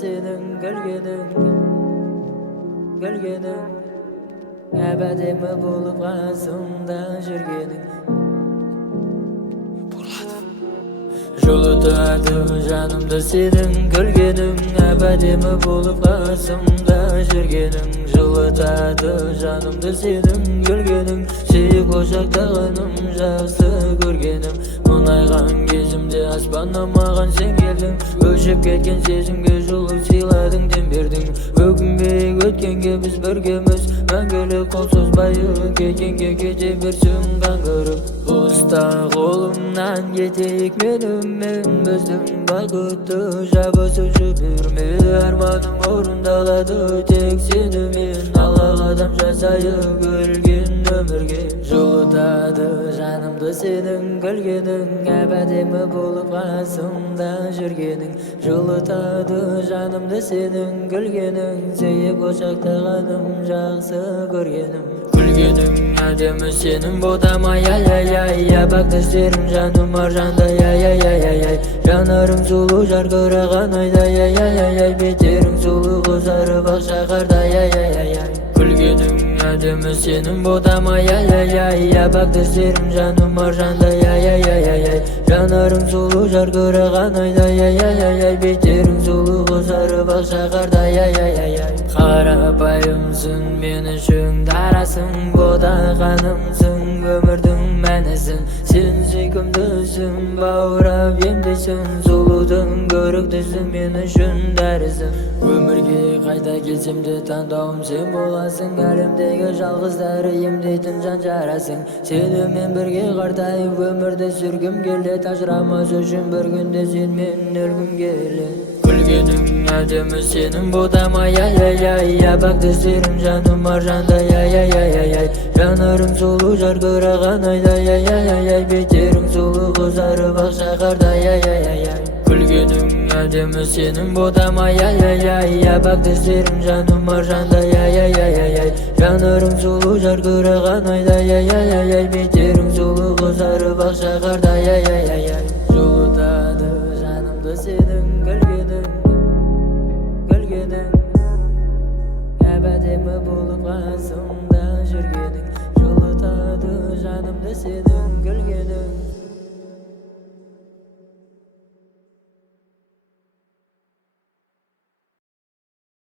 senin gülgening ebedimi bulup qasımda жүргенің Жылытады жанымды сенің күлгенің әбәдемі болып қасымда жүргенің Жылытады жанымды сенің күлгенің сүйіп құшақтағаным жақсы көргенім Мұнайған кезімде аспаннан маған сен келдің Өшіп кеткен сезімге жылу сыйладың дем бердің Өкінбей өткенге біз біргеміз мәңгілік қол созбай кеткенге кете берсін қаңғырып Ұста қолымнан кетейік мен біздің бақытты жабысып жіберме Арманым орындалады тек сенімен алға қадам жасайық өлген өмірге Жылытады жанымды сенің күлгенің әбәдемі болып қасымда жүргенің Жылытады жанымды сенің күлгенің сүйіп құшақтағаным жақсы көргенім Күлгенің әдемі сенің ботам ай-ай-ай Абақ тістерің жаным аржандай ай-ай-ай Жанарың сұлу жарқыраған айдай ай-ай-ай Беттерің сұлу қызарып ақ шаһардай ай-ай-ай Күлгенің әдемі сенің ботам ай-ай-ай Абақ тістерің жаным аржандай ай-ай-ай Жанарың сұлу жарқыраған айдай ай-ай-ай Беттерің сұлу қызарып ақ шаһардай ай-ай-ай Қарапайымсың мен үшін дарасың Ботақанымсың өмірдің мәнісің Сен сүйкімдісің баурап емдейсің Сұлудың көріктісің мен үшін дәрісің Өмірге қайта келсем де таңдауым сен боласың Әлемдегі жалғыздары емдейтін жан жарасың Сенімен бірге қартайып өмірді сүргім келеді Ажырамас үшін бір күнде сенмен өлгім келеді Күлгенің әдемі сенің ботам ай-ай-ай Абақ тістерің жаным аржандай ай-ай-ай Жанарың сұлу жарқыраған айдай ай-ай-ай Беттерің сұлу қызарып ақ шаһардай ай-ай-ай Күлгенің әдемі сенің ботам ай-ай-ай Абақ тістерің жаным аржандай ай-ай-ай Жанарың сұлу жарқыраған айдай ай-ай-ай Беттерің сұлу қызарып ақ шаһардай ай-ай-ай Жылытады жанымды сенің күлгенің әбәдемі болып